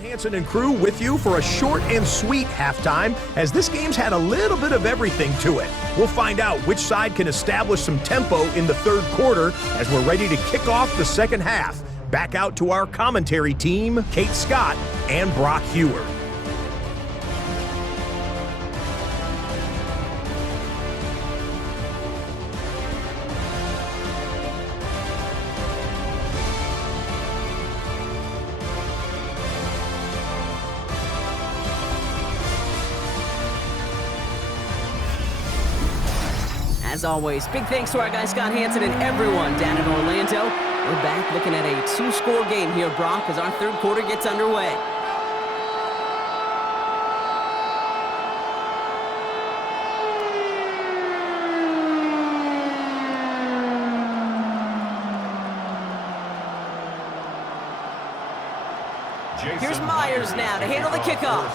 Hansen and crew with you for a short and sweet halftime, as this game's had a little bit of everything to it. We'll find out which side can establish some tempo in the third quarter as we're ready to kick off the second half. Back out to our commentary team, Kate Scott and Brock Hewer. As always, big thanks to our guy Scott Hansen and everyone down in Orlando. We're back looking at a two-score game here, Brock, as our third quarter gets underway. Here's Myers now to handle the kickoff.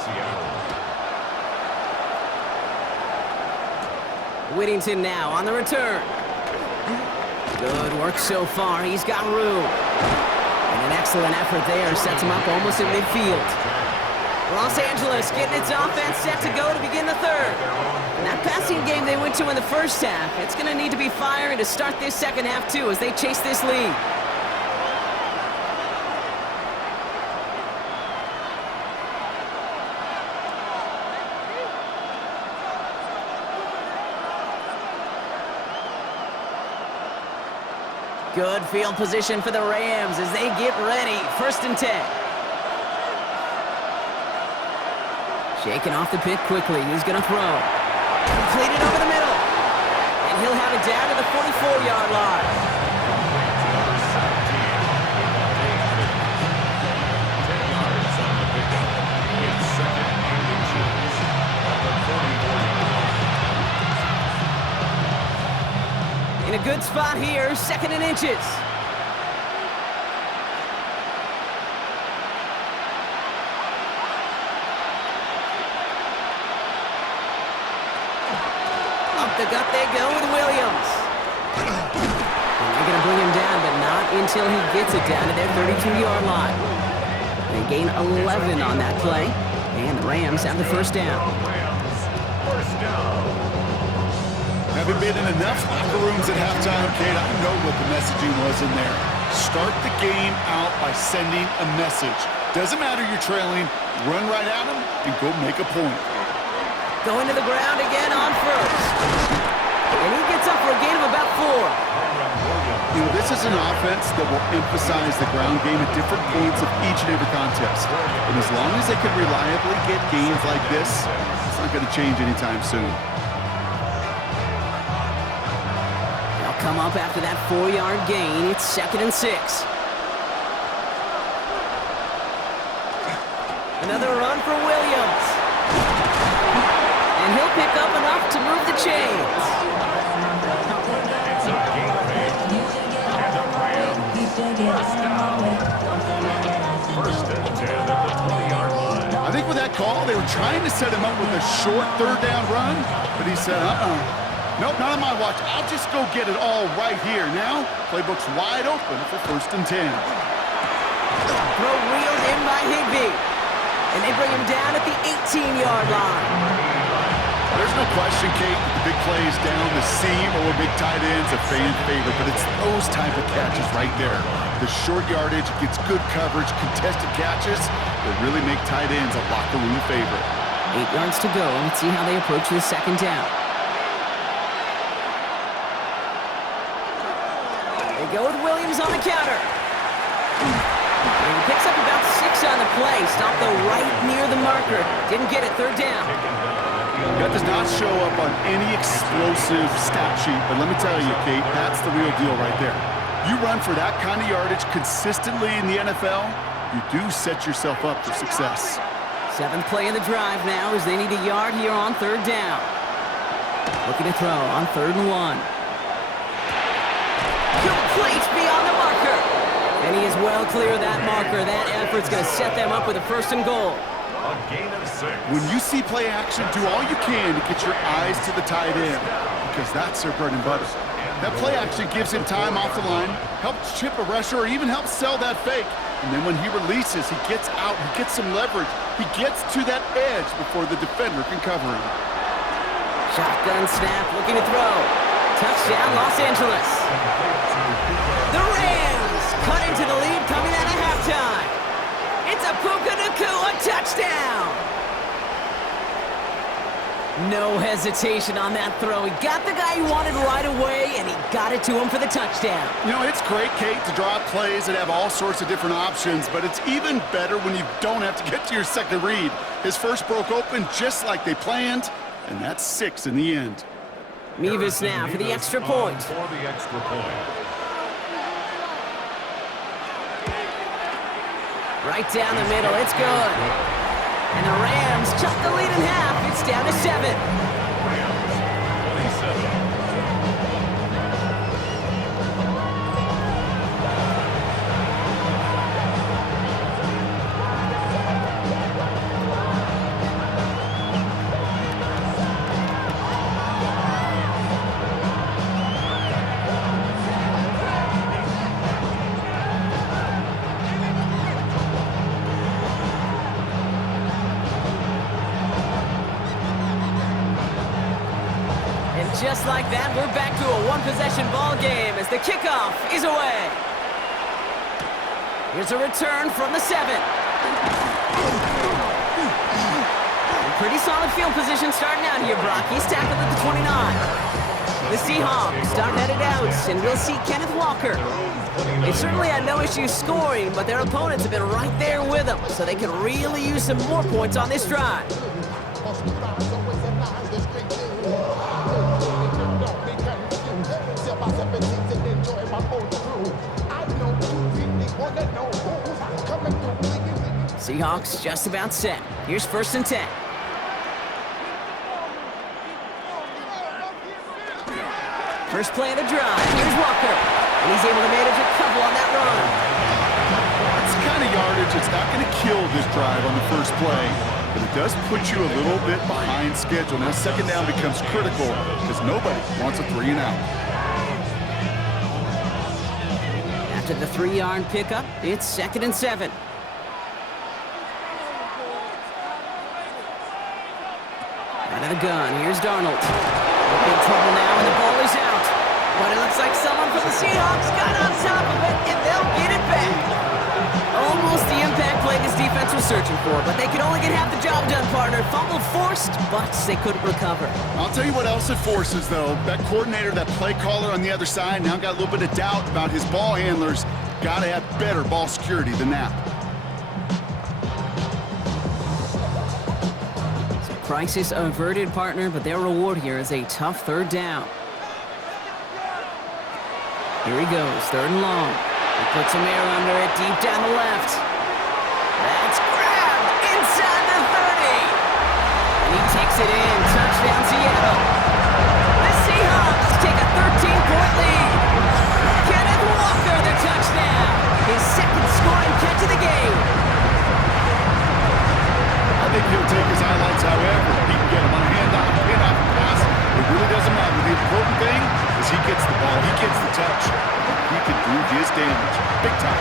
Whittington now on the return. Good work so far. He's got room. And an excellent effort there sets him up almost at midfield. Los Angeles getting its offense set to go to begin the third. And that passing game they went to in the first half, it's going to need to be firing to start this second half too as they chase this lead. Good field position for the Rams as they get ready. 1st and 10. Shaking off the pick quickly. He's going to throw. Completed over the middle. And he'll have it down to the 44-yard line. In a good spot here, 2nd and inches. Up the gut they go with Williams. And they're going to bring him down, but not until he gets it down to their 32-yard line. They gain 11 on that play, and the Rams have the first down. Having been in enough locker rooms at halftime, Kate, I know what the messaging was in there. Start the game out by sending a message. Doesn't matter you're trailing, run right at them and go make a point. Going to the ground again on first. And he gets up for a gain of about 4. You know, this is an offense that will emphasize the ground game at different points of each and every contest. And as long as they can reliably get gains like this, it's not going to change anytime soon. Come up after that 4-yard gain. It's 2nd and 6. Another run for Williams. And he'll pick up enough to move the chains. I think with that call, they were trying to set him up with a short 3rd down run, but he said, nope, not on my watch. I'll just go get it all right here. Now, playbook's wide open for 1st and 10. Throw reeled in by Higbee. And they bring him down at the 18-yard line. There's no question, Kate, that the big plays down the seam or big tight ends a fan favorite, but it's those type of catches right there. The short yardage gets good coverage, contested catches that really make tight ends a locker room favorite. 8 yards to go. Let's see how they approach this 2nd down. Go with Williams on the counter. And he picks up about 6 on the play. Stopped though right near the marker. Didn't get it. 3rd down. That does not show up on any explosive stat sheet, but let me tell you, Kate, that's the real deal right there. You run for that kind of yardage consistently in the NFL, you do set yourself up for success. 7th play of the drive now as they need a yard here on 3rd down. Looking to throw on 3rd and 1. Complete beyond the marker. And he is well clear of that marker. That effort's going to set them up with a 1st and goal. A gain of 6. When you see play action, do all you can to get your eyes to the tight end, because that's their bread and butter. That play action gives him time off the line, helps chip a rusher, or even helps sell that fake. And then when he releases, he gets out, he gets some leverage. He gets to that edge before the defender can cover him. Shotgun snap, looking to throw. Touchdown, Los Angeles. The Rams cut into the lead coming out of halftime. It's a Puka Nacua touchdown. No hesitation on that throw. He got the guy he wanted right away, and he got it to him for the touchdown. You know, it's great, Kate, to draw up plays that have all sorts of different options, but it's even better when you don't have to get to your second read. His first broke open just like they planned, and that's 6 in the end. Mevis now for the extra point. For the extra point. Right down the middle, it's good. And the Rams chop the lead in half. It's down to 7. Rams, 27. Just like that, we're back to a one-possession ball game as the kickoff is away. Here's a return from the 7. Pretty solid field position starting out here, Brock. He's tackled at the 29. The Seahawks start headed out, and we'll see Kenneth Walker. They certainly had no issue scoring, but their opponents have been right there with them, so they could really use some more points on this drive. Seahawks just about set. Here's 1st and 10. First play of the drive. Here's Walker. And he's able to manage a couple on that run. That's the kind of yardage that's not going to kill this drive on the first play, but it does put you a little bit behind schedule. Now, second down becomes critical because nobody wants a 3 and out. After the 3-yard pickup, it's 2nd and 7. Out of the gun, here's Darnold. Big trouble now, and the ball is out. But it looks like someone from the Seahawks got on top of it, and they'll get it back. Almost the impact play this defense was searching for, but they could only get half the job done, partner. Fumble forced, but they couldn't recover. I'll tell you what else it forces, though. That coordinator, that play caller on the other side, now got a little bit of doubt about his ball handlers. Got to have better ball security than that. Crisis averted, partner, but their reward here is a tough 3rd down. Here he goes, 3rd and long. He puts some air under it, deep down the left. That's grabbed inside the 30. And he takes it in, touchdown Seattle. The Seahawks take a 13-point lead. Kenneth Walker, the touchdown. His 2nd scoring catch of the game. I think he'll take his highlights however he can get him on a handoff, pin-off, pass. It really doesn't matter. The important thing is he gets the ball, he gets the touch. He can do his damage. Big time.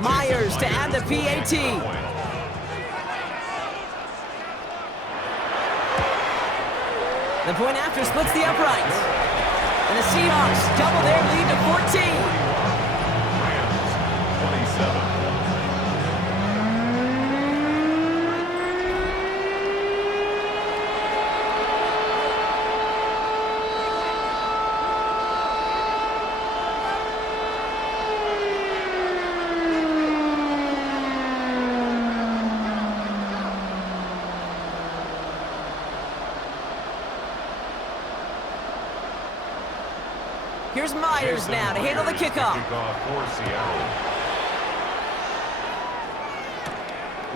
Myers to add the PAT. The point after splits the uprights. And the Seahawks double their lead to 14. Rams, 27. Here's Myers now to handle the kickoff. Kickoff for Seattle.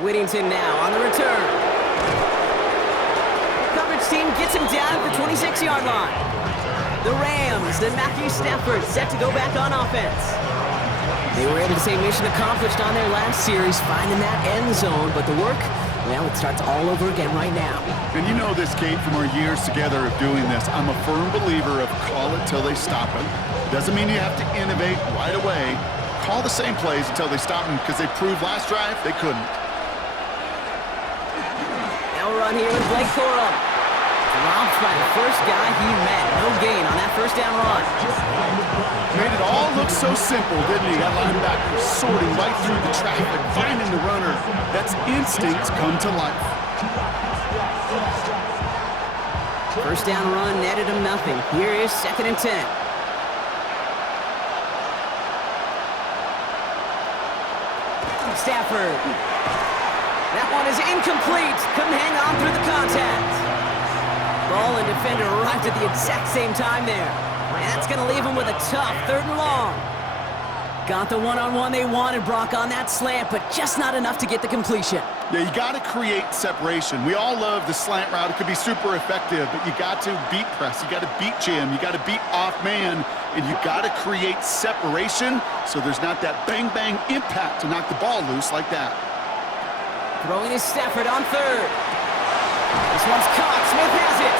Whittington now on the return. Coverage team gets him down at the 26-yard line. The Rams and Matthew Stafford set to go back on offense. They were able to say mission accomplished on their last series, finding that end zone, but the work, well, it starts all over again right now. And you know this, Kate, from our years together of doing this. I'm a firm believer of call it till they stop it. Doesn't mean you have to innovate right away. Call the same plays until they stop them, because they proved last drive they couldn't. Now we're on here with Blake Corum. Dropped by the first guy he met. No gain on that first down run. Made it all look so simple, didn't he? That linebacker sorting right through the traffic, finding the runner. That's instincts come to life. First down run netted him nothing. Here is 2nd and 10. Stafford. That one is incomplete. Couldn't hang on through the contact. Ball and defender arrived at the exact same time there. And that's going to leave him with a tough 3rd and long. Got the one-on-one they wanted, Brock, on that slant, but just not enough to get the completion. Yeah, you got to create separation. We all love the slant route. It could be super effective, but you got to beat press. You got to beat jam. You got to beat off man, and you got to create separation so there's not that bang-bang impact to knock the ball loose like that. Throwing is Stafford on 3rd. This one's caught. Smith has it.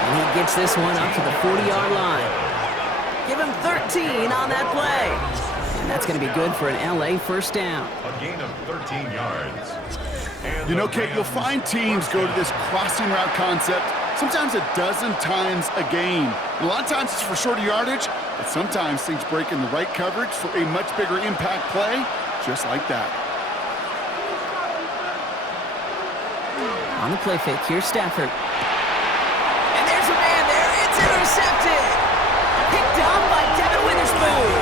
And he gets this one up to the 40-yard line. Give him 13 on that play. And that's going to be good for an LA first down. A gain of 13 yards. And you know, Kate, you'll find teams go to this crossing route concept sometimes a dozen times a game. And a lot of times it's for shorter yardage, but sometimes things break in the right coverage for a much bigger impact play, just like that. On the play fake, here's Stafford. And there's a man there. It's intercepted. Picked off by Devin Witherspoon.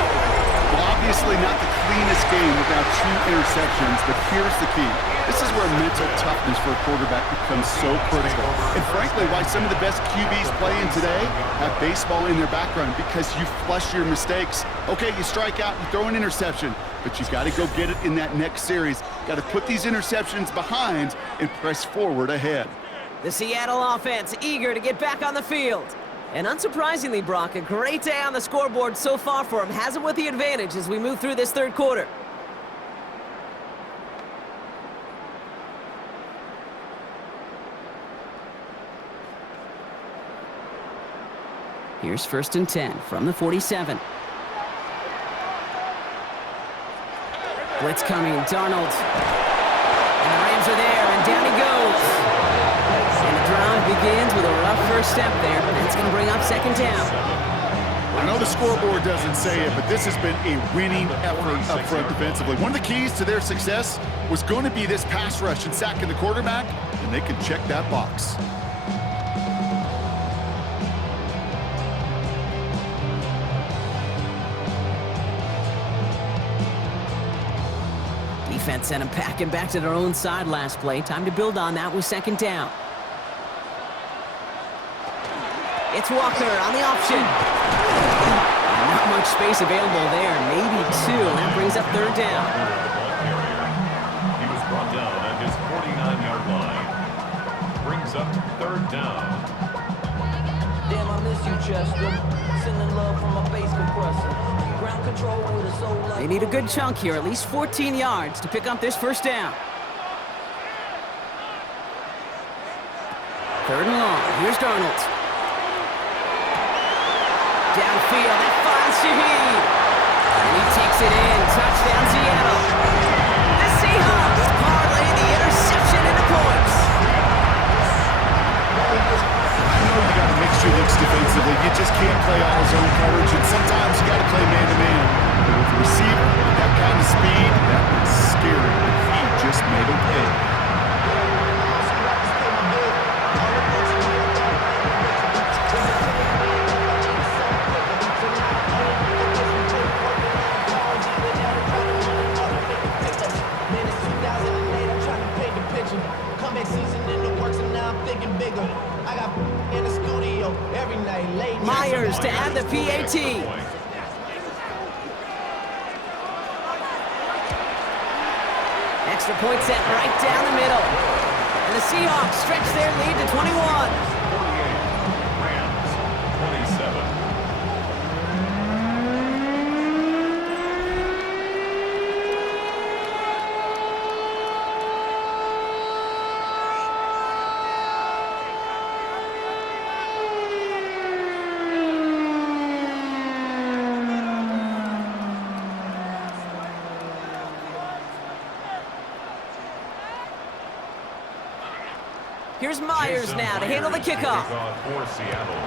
Well, obviously not the cleanest game without 2 interceptions, but here's the key. This is where mental toughness for a quarterback becomes so critical. And frankly, why some of the best QBs playing today have baseball in their background, because you flush your mistakes. Okay, you strike out, you throw an interception, but you've got to go get it in that next series. Got to put these interceptions behind and press forward ahead. The Seattle offense eager to get back on the field. And unsurprisingly, Brock, a great day on the scoreboard so far for him. Has him with the advantage as we move through this 3rd quarter. Here's 1st and 10 from the 47. Blitz coming, Darnold. And the Rams are there, and down he goes. And the drive begins with a rough first step there. That's going to bring up 2nd down. I know the scoreboard doesn't say it, but this has been a winning effort up front defensively. One of the keys to their success was going to be this pass rush and sacking the quarterback, and they can check that box. Defense sent them packing back to their own side last play. Time to build on that with 2nd down. It's Walker on the option. Not much space available there. Maybe 2. That brings up 3rd down. He was brought down at his 49-yard line. Brings up 3rd down. Damn, I miss you, Chester. Sending love from my bass compressor. Ground control with a soul like... They need a good chunk here, at least 14 yards to pick up this first down. 3rd and long. Here's Darnold. Downfield, that finds Shaheed. And he takes it in. Touchdown, Seattle. The Seahawks parlay the interception into points. I know you got to mix your looks defensively. You just can't play all zone coverage, and sometimes you got to play man-to-man. But with a receiver with that kind of speed, that was scary. He just made him pay. Myers to add the PAT. extra point set right down the middle. And the Seahawks stretch their lead to 21. 48. Rams, 27. Here's Myers now to handle the kickoff. For Seattle.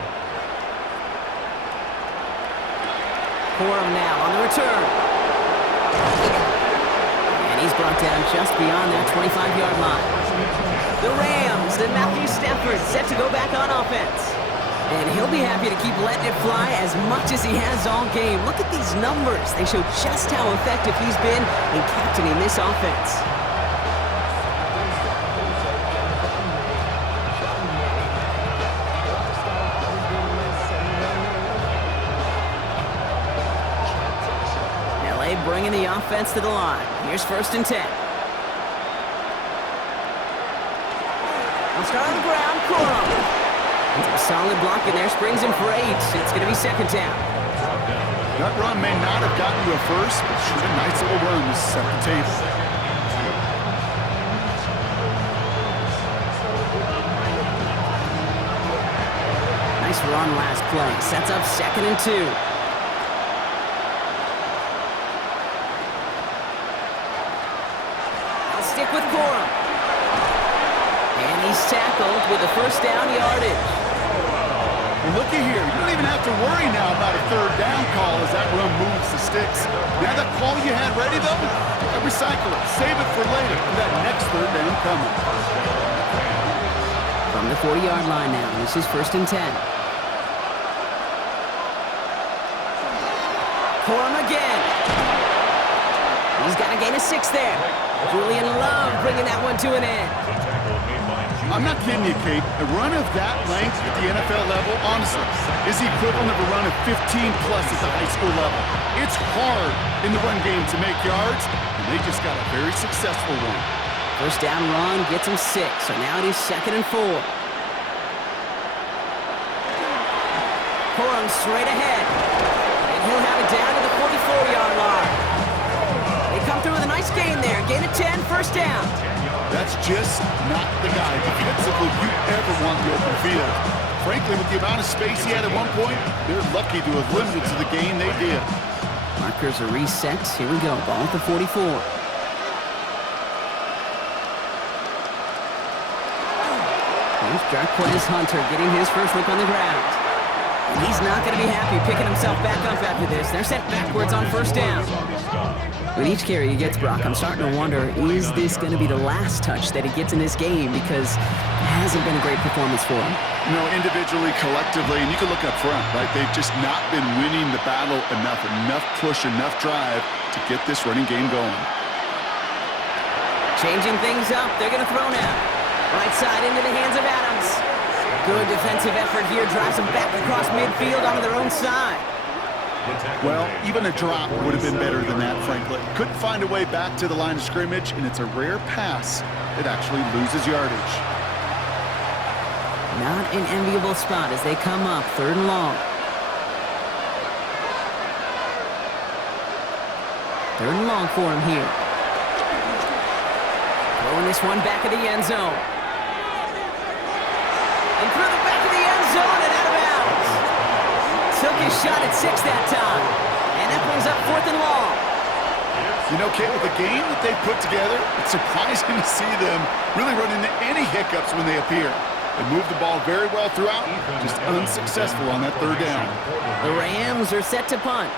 Corum now on the return. And he's brought down just beyond that 25-yard line. The Rams and Matthew Stafford set to go back on offense. And he'll be happy to keep letting it fly as much as he has all game. Look at these numbers. They show just how effective he's been in captaining this offense. Bringing the offense to the line. Here's 1st and 10. I'll start on the ground, Corum. Solid block in there, springs him for 8. It's going to be 2nd down. That run may not have gotten you a first, but should a nice little run to set the table. Nice run last play. Sets up 2nd and 2. Stick with Corum. And he's tackled with a 1st down yardage. Well, looky here. You don't even have to worry now about a 3rd down call as that run moves the sticks. Now that call you had ready, though, recycle it. Save it for later for that next 3rd down coming. From the 40-yard line now, this is 1st and 10. Corum again. He's got a gain of 6 there. Julian Love bringing that one to an end. I'm not kidding you, Kate. A run of that length at the NFL level, honestly, is the equivalent of a run of 15-plus at the high school level. It's hard in the run game to make yards, and they just got a very successful one. 1st down run gets him 6, so now it is 2nd and 4. Corum straight ahead, and he'll have it down to the 44-yard line. Come through with a nice gain there. Gain of 10, 1st down. That's just not the guy defensively you ever want in the open field. Frankly, with the amount of space he had at one point, they're lucky to have limited to the gain they did. Markers are reset. Here we go. Ball at the 44. Here's Jarquez Hunter getting his first look on the ground. And he's not going to be happy picking himself back up after this. They're sent backwards on 1st down. With each carry he gets, Brock, I'm starting to wonder, is this going to be the last touch that he gets in this game? Because it hasn't been a great performance for him. You know, individually, collectively, and you can look up front, right? They've just not been winning the battle enough push, enough drive to get this running game going. Changing things up. They're going to throw now. Right side into the hands of Adams. Good defensive effort here. Drives them back across midfield onto their own side. Well, even a drop would have been better than that, frankly. Couldn't find a way back to the line of scrimmage, and it's a rare pass that actually loses yardage. Not an enviable spot as they come up 3rd and long. 3rd and long for him here. Throwing this one back of the end zone. And through the back of the end zone and out of bounds. Took his shot at 6 that time. And that brings up 4th and long. You know, Kate, with the game that they put together, it's surprising to see them really run into any hiccups when they appear. They moved the ball very well throughout, just unsuccessful on that 3rd down. The Rams are set to punt.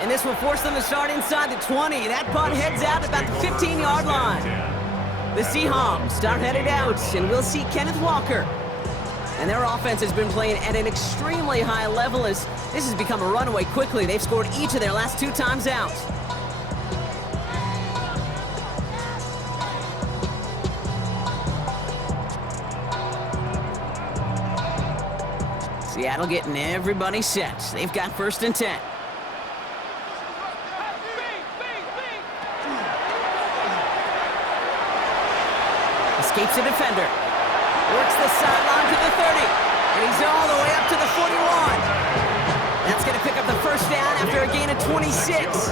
And this will force them to start inside the 20. That punt heads out about the 15-yard line. The Seahawks start headed out, and we'll see Kenneth Walker. And their offense has been playing at an extremely high level as this has become a runaway quickly. They've scored each of their last 2 times out. Seattle getting everybody set. They've got 1st and 10. escapes the defender. Works the sideline to the 30. And he's all the way up to the 41. That's going to pick up the first down after a gain of 26.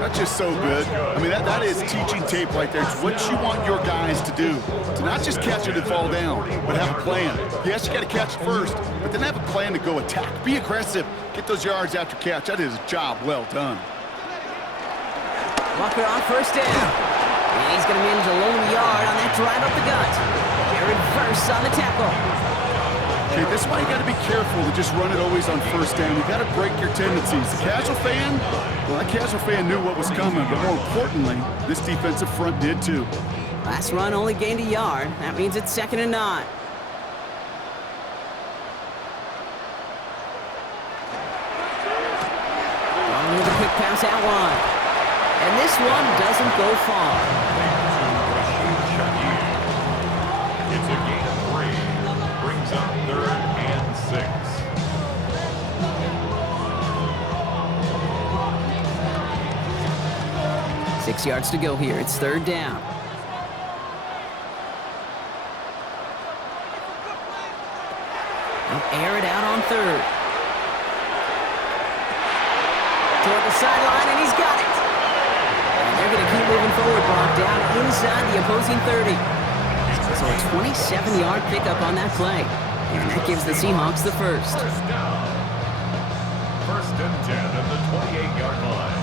That's just so good. I mean, that is teaching tape right there. It's what you want your guys to do. To not just catch it and fall down, but have a plan. Yes, you got to catch it first, but then have a plan to go attack. Be aggressive. Get those yards after catch. That is a job well done. Walker on first down. And he's going to manage a lone yard on that drive up the gut. Reverse on the tackle. Okay, this is why you got to be careful to just run it always on first down. You got to break your tendencies. The casual fan, well, that casual fan knew what was coming, but more importantly, this defensive front did too. Last run only gained a yard. That means it's 2nd and 9. Going with a quick pass out wide. And this one doesn't go far. It's a gain of 3. Brings up 3rd and 6. 6 yards to go here. It's 3rd down. They'll air it out on 3rd. Toward the sideline, and he's got it. And they're going to keep moving forward, Brock, down inside the opposing 30. So a 27-yard pickup on that play. And that gives the Seahawks the first. First down. 1st and 10 at the 28-yard line.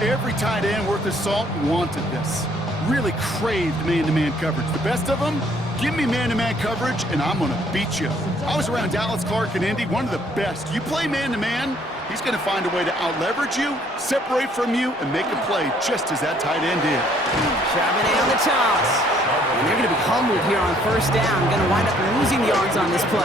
Every tight end worth his salt wanted this. Really craved man-to-man coverage. The best of them, give me man-to-man coverage, and I'm going to beat you. I was around Dallas Clark and Indy, one of the best. You play man-to-man, he's going to find a way to out-leverage you, separate from you, and make a play just as that tight end did. Charbonnet on the toss. And they're going to be humbled here on first down. Going to wind up losing yards on this play.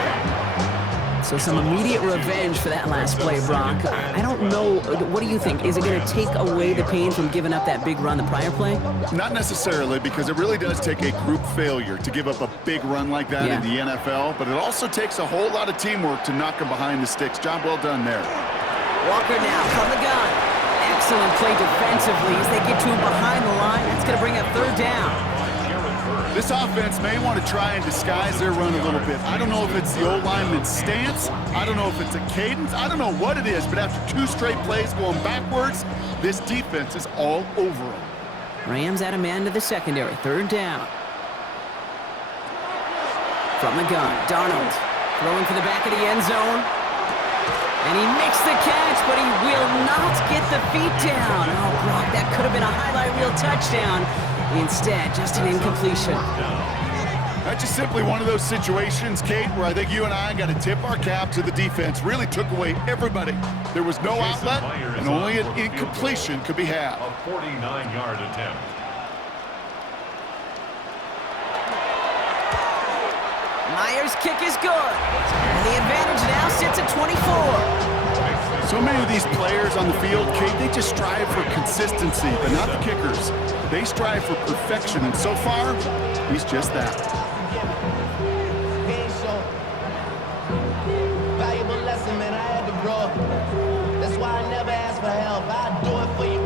So some immediate revenge for that last play, Brock. I don't know. What do you think? Is it going to take away the pain from giving up that big run the prior play? Not necessarily, because it really does take a group failure to give up a big run like that in the NFL, but it also takes a whole lot of teamwork to knock them behind the sticks. Job well done there. Walker now from the gun. Excellent play defensively as they get to him behind the line. That's going to bring up 3rd down. This offense may want to try and disguise their run a little bit. I don't know if it's the old lineman's stance. I don't know if it's a cadence. I don't know what it is, but after 2 straight plays going backwards, this defense is all over them. Rams add a man to the secondary. 3rd down. From the gun, Darnold throwing for the back of the end zone. And he makes the catch, but he will not get the feet down. Oh, Brock, that could have been a highlight reel touchdown. Instead, just an incompletion. That's just simply one of those situations, Kate, where I think you and I got to tip our cap to the defense. Really took away everybody. There was no outlet, and only an incompletion could be had. A 49-yard attempt. Myers' kick is good. And the advantage now sits at 24. So many of these players on the field, Kate, they just strive for consistency, but not the kickers. They strive for perfection, and so far, he's just that. Valuable lesson, man, I had to grow up. That's why I never ask for help. I do it for you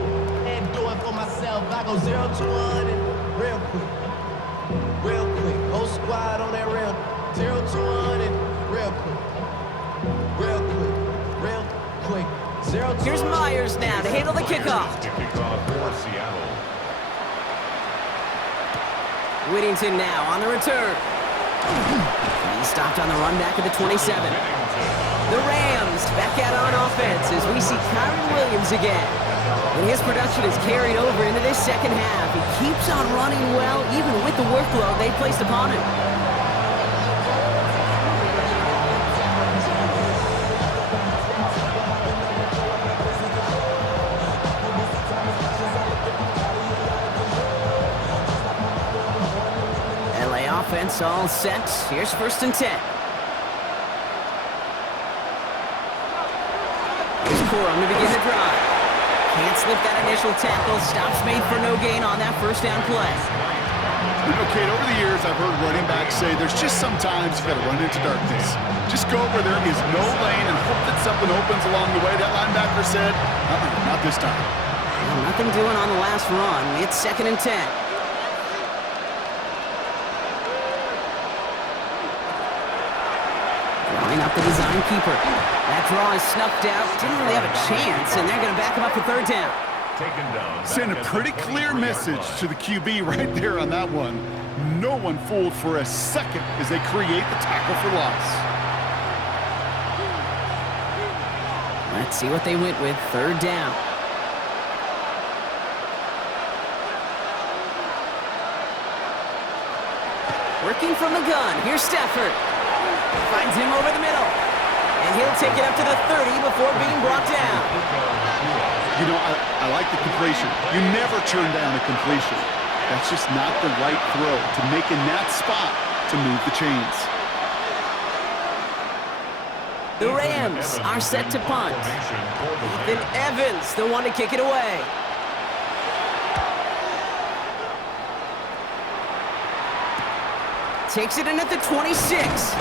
and do it for myself. I go 0 to 100 real quick. Real quick. Whole squad on that real 0 to 100 real quick. Real quick. Real quick. 0 to Here's Myers now to handle the kickoff. Kickoff for Seattle. Whittington now on the return. He stopped on the run back at the 27. The Rams back out on offense as we see Kyron Williams again. And his production is carried over into this second half. He keeps on running well, even with the workload they placed upon him. Offense all set. Here's 1st and 10. Here's Corum to begin the drive. Can't slip that initial tackle. Stops made for no gain on that first down play. You know, Kate, over the years, I've heard running backs say there's just sometimes you got to run into darkness. Just go where there is no lane and hope that something opens along the way. That linebacker said, not this time. Well, nothing doing on the last run. It's 2nd and 10. Throwing up the design keeper. That draw is snuffed out. Didn't really have a chance, and they're going to back him up for third down. Taken down. Send a pretty clear message to the QB right there on that one. No one fooled for a second as they create the tackle for loss. Let's see what they went with. Third down. Working from the gun. Here's Stafford. Finds him over the middle. And he'll take it up to the 30 before being brought down. You know, I like the completion. You never turn down a completion. That's just not the right throw to make in that spot to move the chains. The Rams are set to punt. Ethan Evans, the one to kick it away. Takes it in at the 26.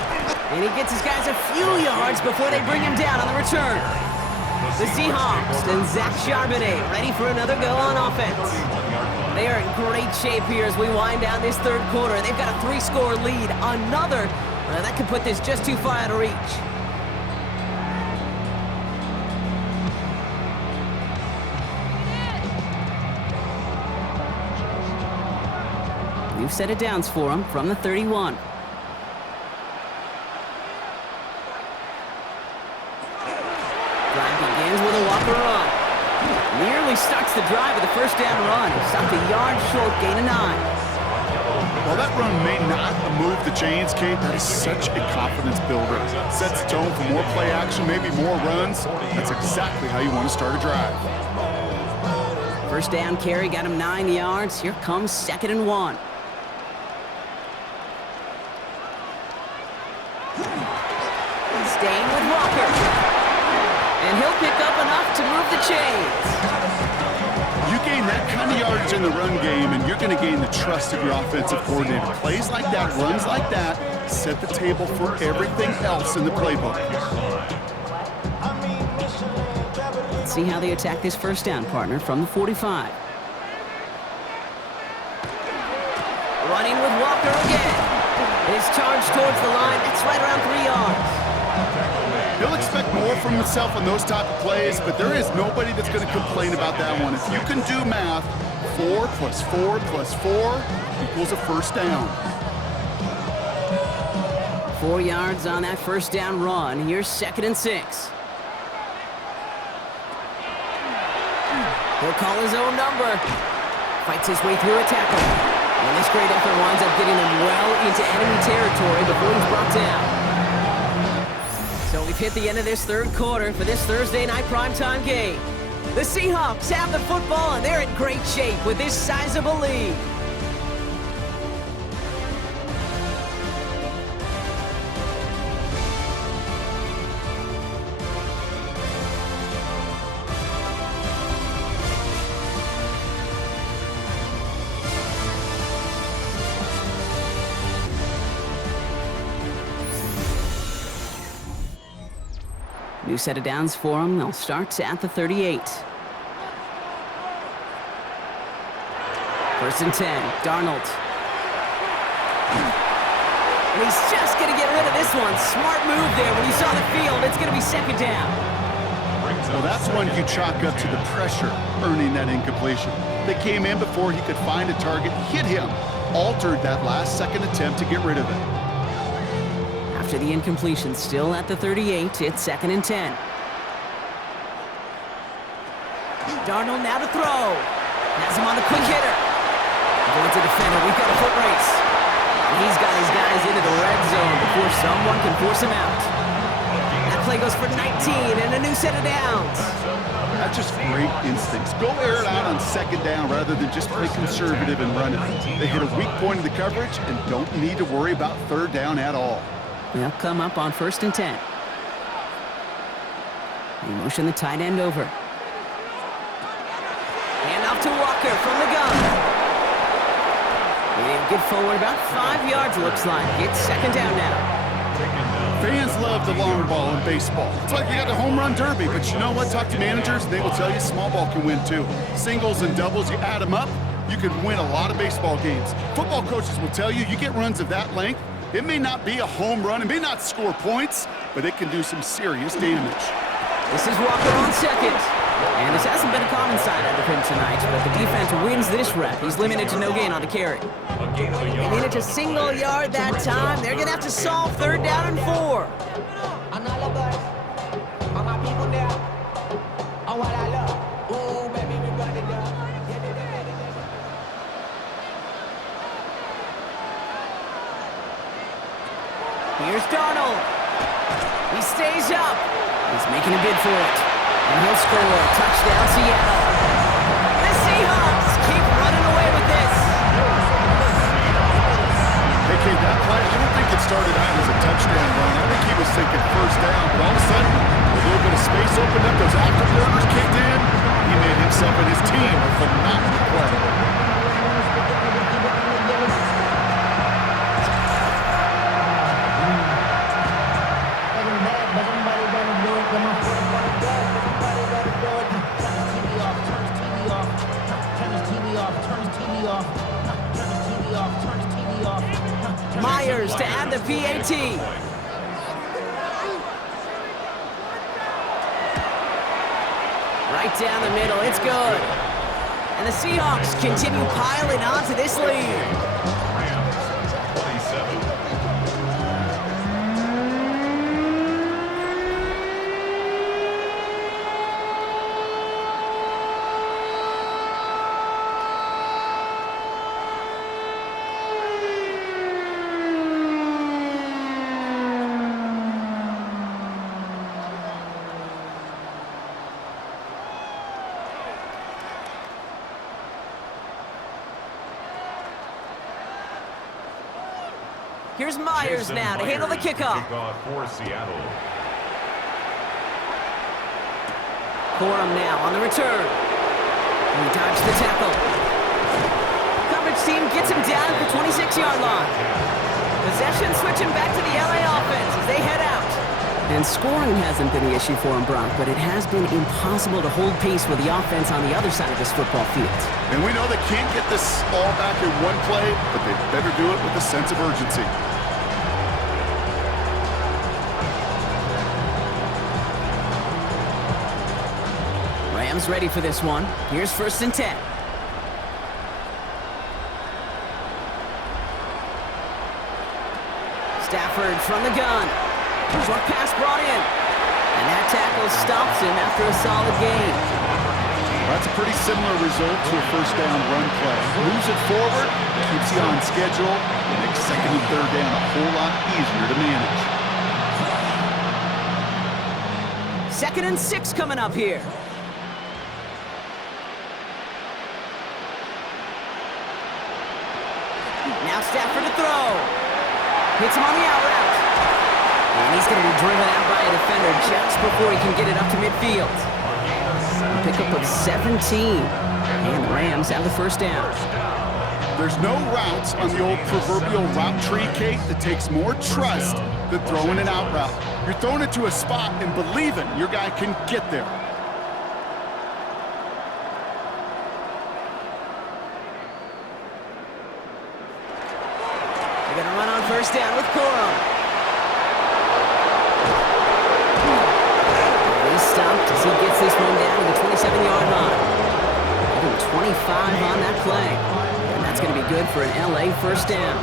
And he gets his guys a few yards before they bring him down on the return. The Seahawks and Zach Charbonnet ready for another go on offense. They are in great shape here as we wind down this third quarter. They've got a 3-score lead. Another that could put this just too far out of reach. New set of downs for him from the 31. Drive begins with a Walker run. Nearly starts the drive with a first down run. Stopped a yard short, gain of 9. While that run may not move the chains, Kate, that is such a confidence builder. Sets the tone for more play action, maybe more runs. That's exactly how you want to start a drive. First down carry got him 9 yards. Here comes 2nd and 1. Staying with Walker. And he'll pick up enough to move the chains. You gain that kind of yardage in the run game, and you're going to gain the trust of your offensive coordinator. Plays like that, runs like that, set the table for everything else in the playbook. Let's see how they attack this first down, partner, from the 45. Running with Walker again. His charge towards the line. It's right around 3 yards. He'll expect more from himself on those type of plays, but there is nobody that's going to complain about that one. If you can do math, 4 plus 4 plus 4 equals a first down. 4 yards on that first down run. Here's 2nd and 6. He'll call his own number. Fights his way through a tackle. And this great effort winds up getting him well into enemy territory before he's brought down. So we've hit the end of this third quarter for this Thursday night primetime game. The Seahawks have the football, and they're in great shape with this sizable lead. New set of downs for them. They'll start at the 38. 1st and 10. Darnold. And he's just going to get rid of this one. Smart move there. When you saw the field, it's going to be 2nd down. Well, that's one you chalk up to the pressure earning that incompletion. They came in before he could find a target, hit him, altered that last second attempt to get rid of it. After the incompletion, still at the 38, it's 2nd and 10. Darnold now to throw. Has him on the quick hitter. Going to defender, we've got a foot race. And he's got his guys into the red zone before someone can force him out. That play goes for 19 and a new set of downs. That's just great instincts. Go air it out on 2nd down rather than just play conservative and run it. They hit a weak point in the coverage and don't need to worry about 3rd down at all. They'll come up on 1st and 10. They motion the tight end over. Hand off to Walker from the gun. He'll get forward about 5 yards, looks like. It's 2nd down now. Fans love the long ball in baseball. It's like you got the home run derby, but you know what? Talk to managers, and they will tell you small ball can win too. Singles and doubles, you add them up, you can win a lot of baseball games. Football coaches will tell you, you get runs of that length, It may not be a home run, it may not score points, but it can do some serious damage. This is Walker on second. And this hasn't been a common side out of him tonight, but the defense wins this rep. He's limited to no gain on the carry. They needed to single yard that time. They're going to have to solve 3rd down and 4. Another bus. All my people there. Oh, what I love. Ooh, baby, we got it up. Here's Darnold. He stays up. He's making a bid for it. And he'll score. Touchdown, Seattle. The Seahawks keep running away with this. Hey, Kate, that play, I don't think it started out as a touchdown run. I think he was thinking 1st down, but all of a sudden, a little bit of space opened up, those afterburners kicked in. He made himself and his team a phenomenal play. Myers to add the PAT. Right down the middle, it's good. And the Seahawks continue piling onto this lead. 27. Here's Myers now to handle the kickoff. Kickoff for Seattle. Corum now on the return. He dodged the tackle. Coverage team gets him down at the 26-yard line. Possession switching back to the LA offense as they head out. And scoring hasn't been the issue for him, Brock, but it has been impossible to hold pace with the offense on the other side of this football field. And we know they can't get this all back in one play, but they better do it with a sense of urgency. Rams ready for this one. Here's 1st and 10. Stafford from the gun. Short pass brought in. And that tackle stops him after a solid gain. That's a pretty similar result to a 1st down run play. Moves it forward, keeps you on schedule, and makes 2nd and 3rd down a whole lot easier to manage. 2nd and 6 coming up here. Now Stafford to throw. Hits him on the out route. And he's going to be driven out by a defender just before he can get it up to midfield. A pickup of 17. And the Rams have the 1st down. There's no routes on the old proverbial route tree, Kate, that takes more trust than throwing an out route. You're throwing it to a spot and believing your guy can get there. They're going to run on 1st down with Corum. He's stopped as he gets this one down to the 27-yard line. 25 on that play. And that's going to be good for an LA 1st down.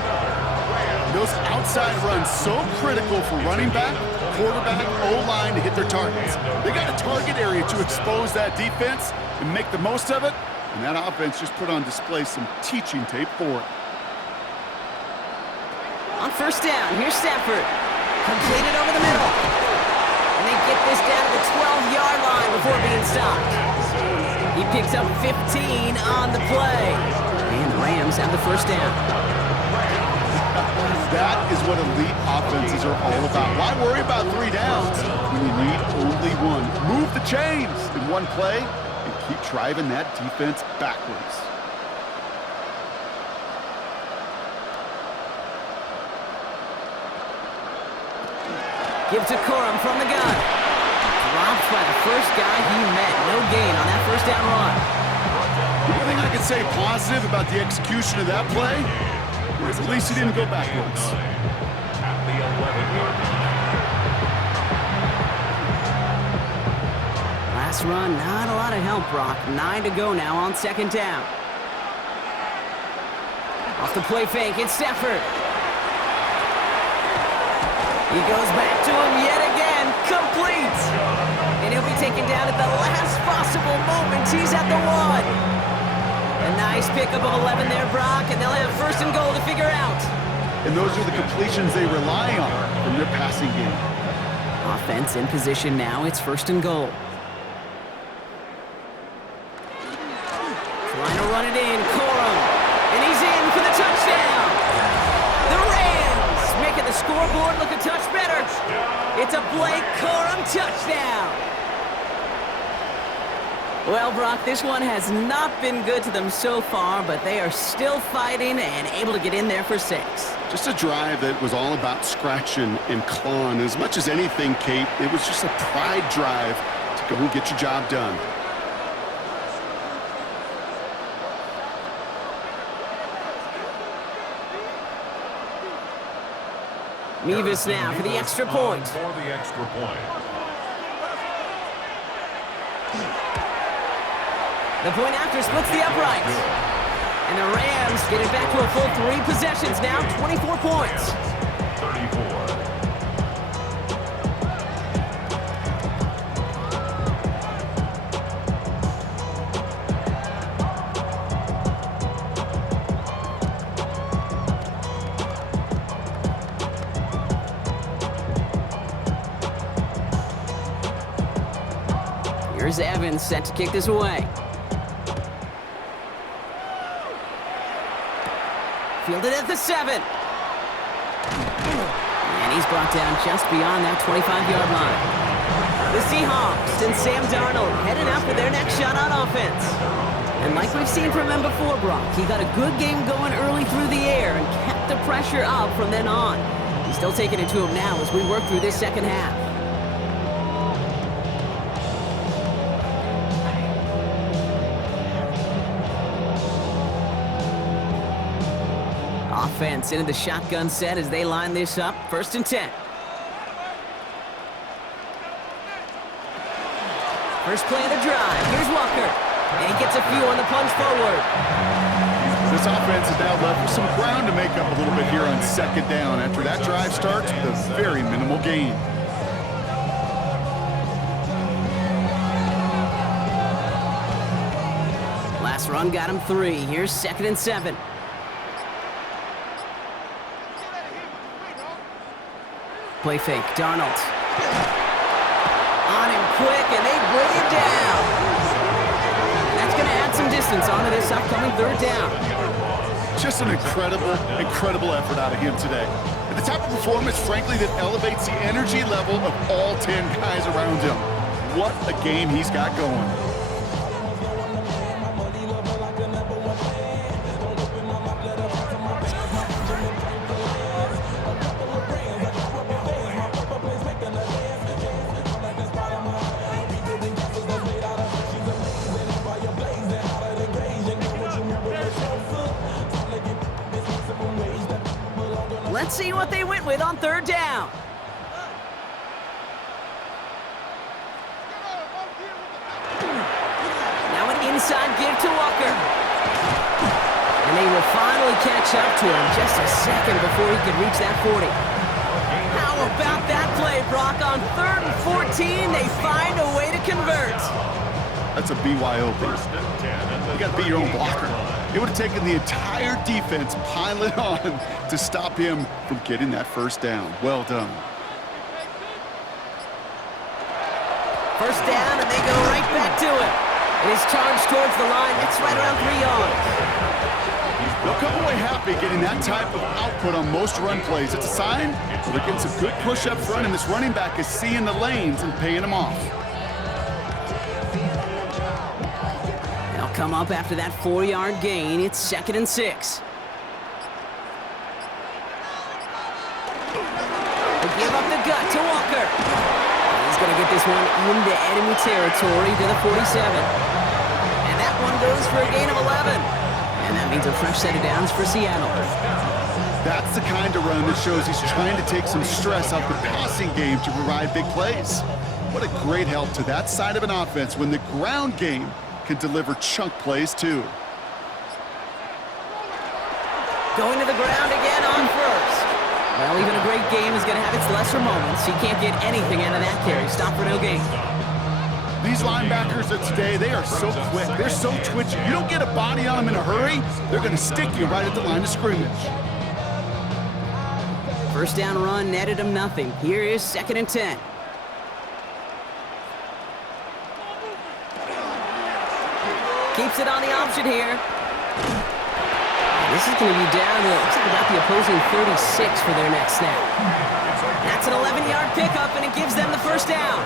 Those outside runs so critical for running back, quarterback, O-line to hit their targets. They got a target area to expose that defense and make the most of it, and that offense just put on display some teaching tape for it. On 1st down, here's Stafford. Completed over the middle. And they get this down to the 12-yard line before being stopped. He picks up 15 on the play. And the Rams have the 1st down. That is what elite offenses are all about. Why worry about 3 downs when you need only one? Move the chains in one play and keep driving that defense backwards. Give to Corum from the gun. Dropped by the first guy he met. No gain on that 1st down run. The only thing I can say positive about the execution of that play is at least he didn't go backwards. Last run, not a lot of help, Brock. 9 to go now on second down. Off the play fake, it's Stafford. He goes back to him yet again, complete. And he'll be taken down at the last possible moment. He's at the 1. A nice pickup of 11 there, Brock, and they'll have first and goal to figure out. And those are the completions they rely on from their passing game. Offense in position now, it's first and goal. Trying to run it in, Corum. And he's in for the touchdown. The Rams making the scoreboard look a touch better. It's a Blake Corum touchdown. Well, Brock, this one has not been good to them so far, but they are still fighting and able to get in there for 6. Just a drive that was all about scratching and clawing. As much as anything, Kate, it was just a pride drive to go and get your job done. Mevis now for the extra point. For the extra point. The point after splits the uprights. And the Rams get it back to a full 3 possessions now, 24 points. 34. Here's Evans set to kick this away. Fielded at the 7. And he's brought down just beyond that 25-yard line. The Seahawks and Sam Darnold headed out for their next shot on offense. And like we've seen from him before, Brock, he got a good game going early through the air and kept the pressure up from then on. He's still taking it to him now as we work through this second half. Offense into the shotgun set as they line this up. First and 10. First play of the drive. Here's Walker. And he gets a few on the punch forward. This offense is now left with some ground to make up a little bit here on second down after that drive starts with a very minimal gain. Last run got him 3. Here's second and 7. Play fake, Darnold. On him quick, and they bring him down. That's going to add some distance onto this upcoming third down. Just an incredible effort out of him today. And the type of performance, frankly, that elevates the energy level of all 10 guys around him. What a game he's got going. Let's see what they went with on third down. Now an inside give to Walker. And they will finally catch up to him just a second before he could reach that 40. How about that play, Brock? On 3rd and 14, they find a way to convert. That's a BYOB. You got to beat your own blocker. It would have taken the entire defense piling on to stop him from getting that first down. Well done. First down, and they go right back to it. It is charged towards the line. It's right around 3 yards. They'll come away happy getting that type of output on most run plays. It's a sign that they're getting some good push up front, and this running back is seeing the lanes and paying them off. They'll come up after that 4-yard gain. It's 2nd and 6. They give up the gut to Walker. He's going to get this one into enemy territory to the 47. And that one goes for a gain of 11. And that means a fresh set of downs for Seattle. That's the kind of run that shows he's trying to take some stress off the passing game to provide big plays. What a great help to that side of an offense when the ground game can deliver chunk plays too. Going to the ground again on first. Well, even a great game is going to have its lesser moments. You can't get anything out of that carry. Stop for no gain. These linebackers of today, they are so quick. They're so twitchy. You don't get a body on them in a hurry, they're going to stick you right at the line of scrimmage. First down run netted him nothing. Here is 2nd and 10. Keeps it on the option here. This is going to be down to, looks like about the opposing 36 for their next snap. That's an 11-yard pickup, and it gives them the first down.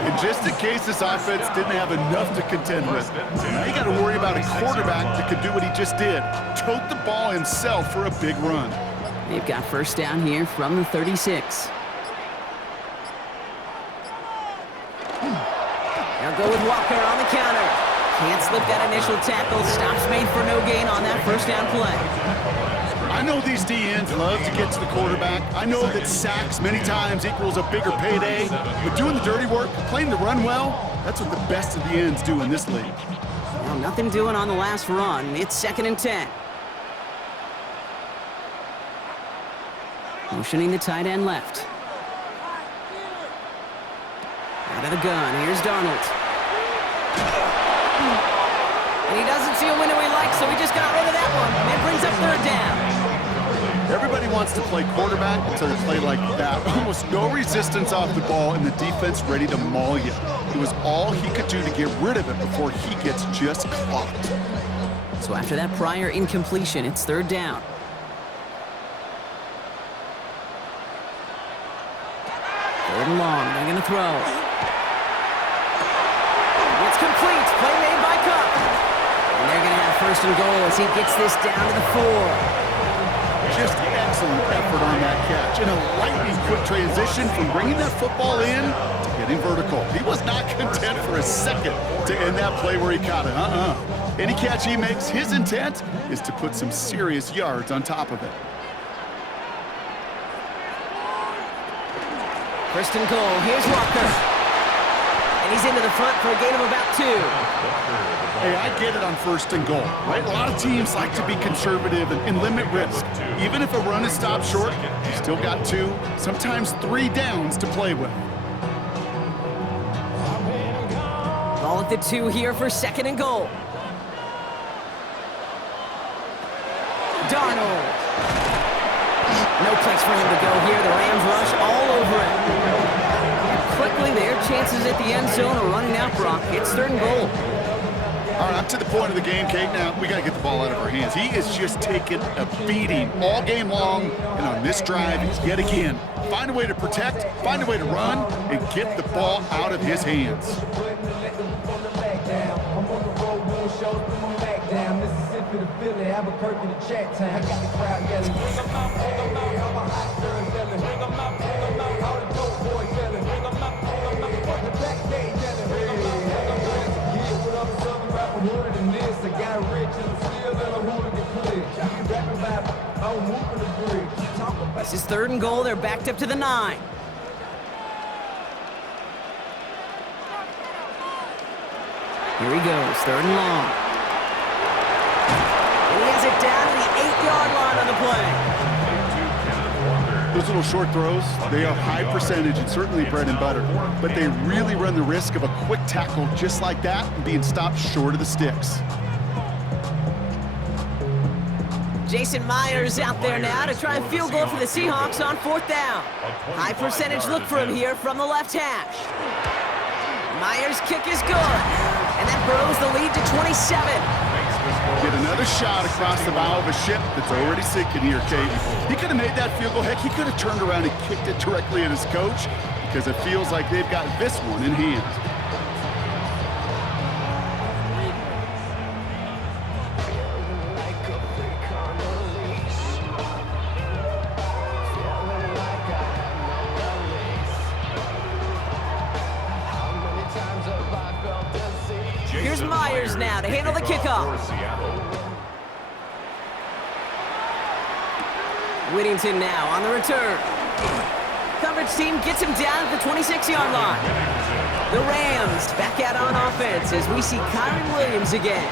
And just in case this offense didn't have enough to contend with, now you got to worry about a quarterback that could do what he just did, tote the ball himself for a big run. They've got first down here from the 36. They'll go with Walker on the counter. Can't slip that initial tackle. Stops made for no gain on that first down play. I know these DNs love to get to the quarterback. I know that sacks many times equals a bigger payday, but doing the dirty work, playing the run well, that's what the best of the ends do in this league. Well, nothing doing on the last run. It's 2nd and 10. Motioning the tight end left. Out of the gun, here's Darnold. And he doesn't see a window he likes, so he just got rid of that one. It brings up 3rd down. Everybody wants to play quarterback until they play like that. Almost no resistance off the ball and the defense ready to maul you. It was all he could do to get rid of it before he gets just clocked. So after that prior incompletion, it's 3rd down. Third and long, they're going to throw. It's complete, play made by Cup. And they're going to have 1st and goal as he gets this down to the 4. Just excellent effort on that catch. And a lightning quick transition from bringing that football in to getting vertical. He was not content for a second to end that play where he caught it. Any catch he makes, his intent is to put some serious yards on top of it. 1st and goal, here's Walker. And he's into the front for a gain of about 2. Hey, I get it on 1st and goal, right? A lot of teams like to be conservative and limit risk. Even if a run is stopped short, you still got 2, sometimes 3 downs to play with. Ball at the 2 here for 2nd and goal. Darnold. No place for him to go here. The Rams rush all over it. Quickly, their chances at the end zone are running out, Brock. It's 3rd and goal. All right, up to the point of the game, Kate. Now, we got to get the ball out of our hands. He is just taking a beating all game long, and on this drive, yet again, find a way to protect, find a way to run, and get the ball out of his hands. This is 3rd and goal. They're backed up to the 9. Here he goes, 3rd and long. And he has it down to the 8-yard line on the play. Those little short throws, they are high percentage and certainly bread and butter, but they really run the risk of a quick tackle just like that and being stopped short of the sticks. Jason Myers out there now to try and field goal for the Seahawks on 4th down. High percentage look for him here from the left hash. Myers' kick is good, and that grows the lead to 27. Get another shot across the bow of a ship that's already sinking here, Kate. He could have made that field goal. Heck, he could have turned around and kicked it directly at his coach because it feels like they've got this one in hand. Here's Myers now to handle the kickoff. Whittington now on the return. coverage team gets him down at the 26-yard line. The Rams back out on offense as we see Kyron Williams again.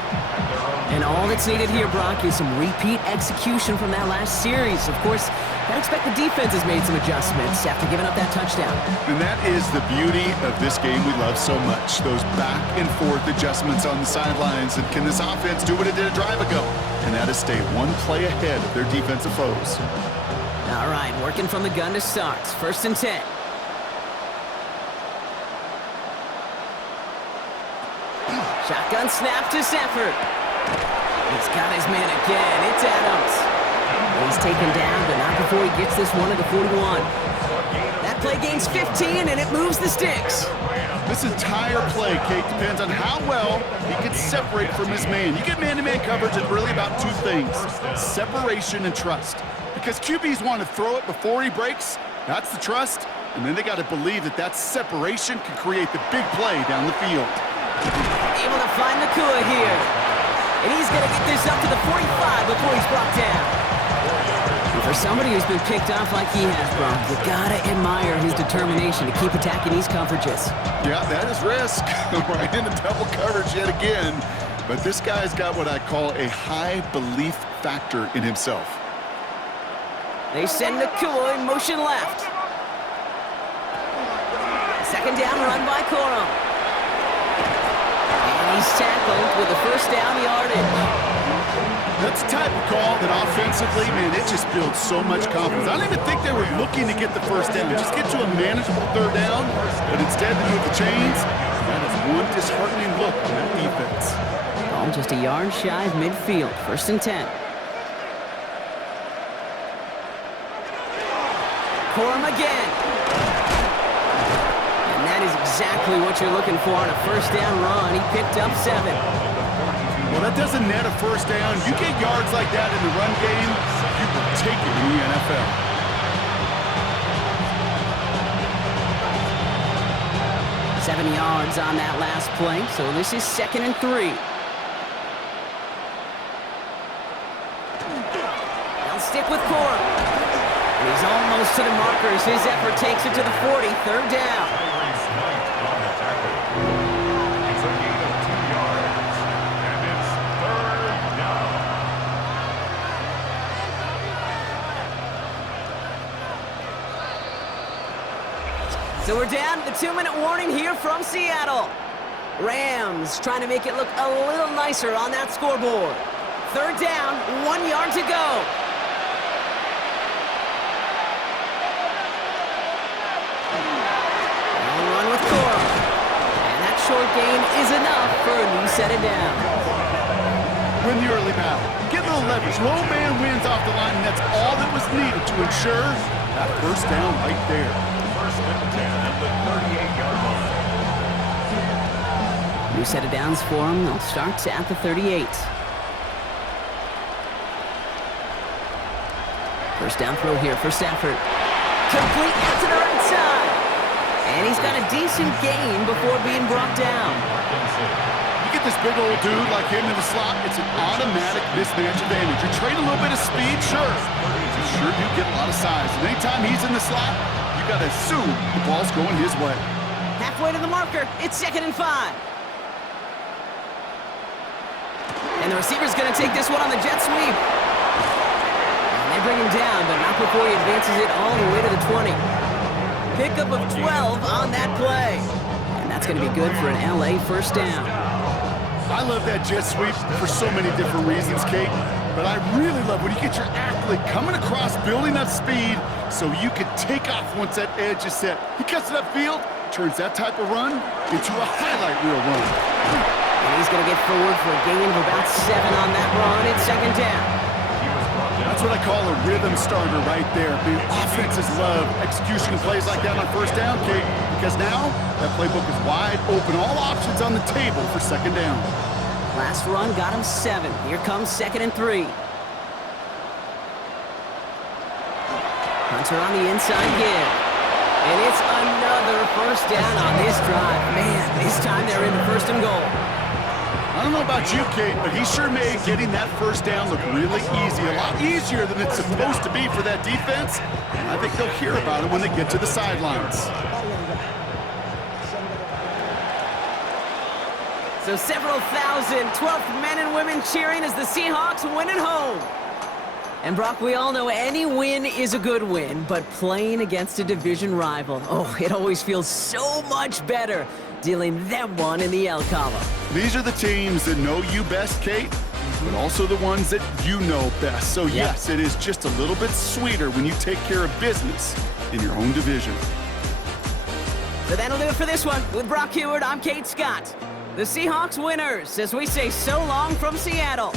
And all that's needed here, Brock, is some repeat execution from that last series. Of course, I expect the defense has made some adjustments after giving up that touchdown. And that is the beauty of this game we love so much. Those back and forth adjustments on the sidelines. And can this offense do what it did a drive ago? And that is stay one play ahead of their defensive foes. All right, working from the gun to start. 1st and 10. Shotgun snap to Stafford. He's got his man again. It's Adams. He's taken down, but not before he gets this one at the 41. That play gains 15, and it moves the sticks. This entire play, Kate, depends on how well he can separate from his man. You get man-to-man coverage, it's really about two things, separation and trust. Because QBs want to throw it before he breaks, that's the trust, and then they got to believe that that separation can create the big play down the field. Able to find Nakua here. And he's going to get this up to the 45 before he's brought down. And for somebody who's been picked off like he has, Brock, you got to admire his determination to keep attacking these coverages. Yeah, that is risk. Right into double coverage yet again. But this guy's got what I call a high belief factor in himself. They send Nakua in motion left. 2nd down run by Corum. He's tackled with a 1st down yardage. That's the type of call that offensively, man, it just builds so much confidence. I don't even think they were looking to get the 1st down. Just get to a manageable 3rd down, but instead they move the chains. That is one disheartening look on that defense. Ball just a yard shy of midfield. 1st and 10. Corum again. And that is exactly what you're looking for on a 1st down run. He picked up 7. Well, that doesn't net a 1st down. You get yards like that in the run game, you will take it in the NFL. Seven yards on that last play, so this is 2nd and 3. They'll stick with Corum. He's almost to the markers. His effort takes it to the 40. 3rd down. So we're down to the 2-minute warning here from Seattle. Rams trying to make it look a little nicer on that scoreboard. 3rd down, 1 yard to go. They'll run with Corum. And that short gain is enough for a new set of down. Win the early battle. Get a little leverage. Low man wins off the line, and that's all that was needed to ensure that 1st down right there. 1st and 10 at the 38-yard line. New set of downs for him. They'll start at the 38. 1st down throw here for Stafford. Complete out to the right side. And he's got a decent gain before being brought down. You get this big old dude like him in the slot, it's an automatic mismatch advantage. You're trading a little bit of speed, sure. You sure do get a lot of size. And anytime he's in the slot, you got to assume the ball's going his way. Halfway to the marker. It's 2nd and 5. And the receiver's going to take this one on the jet sweep. And they bring him down, but not before he advances it all the way to the 20. Pickup of 12 on that play. And that's going to be good for an LA 1st down. I love that jet sweep for so many different reasons, Kate. But I really love when you get your athlete coming across, building up speed, so you can take off once that edge is set. He cuts it upfield, turns that type of run into a highlight reel run. And he's going to get forward for a gain of about 7 on that run. It's 2nd down. That's what I call a rhythm starter right there. The offenses love execution plays like that on 1st down, Kate, because now that playbook is wide open. All options on the table for 2nd down. Last run got him 7. Here comes 2nd and 3. Hunter on the inside give. And it's another 1st down on this drive. Man, this time they're into 1st and goal. I don't know about you, Kate, but he sure made getting that first down look really easy. A lot easier than it's supposed to be for that defense. And I think they'll hear about it when they get to the sidelines. So several thousand 12th men and women cheering as the Seahawks win at home. And Brock, we all know any win is a good win, but playing against a division rival, oh, it always feels so much better dealing them one in the El Cabo. These are the teams that know you best, Kate, but also the ones that you know best. So yes, it is just a little bit sweeter when you take care of business in your own division. So that'll do it for this one. With Brock Heward, I'm Kate Scott. The Seahawks winners, as we say so long from Seattle.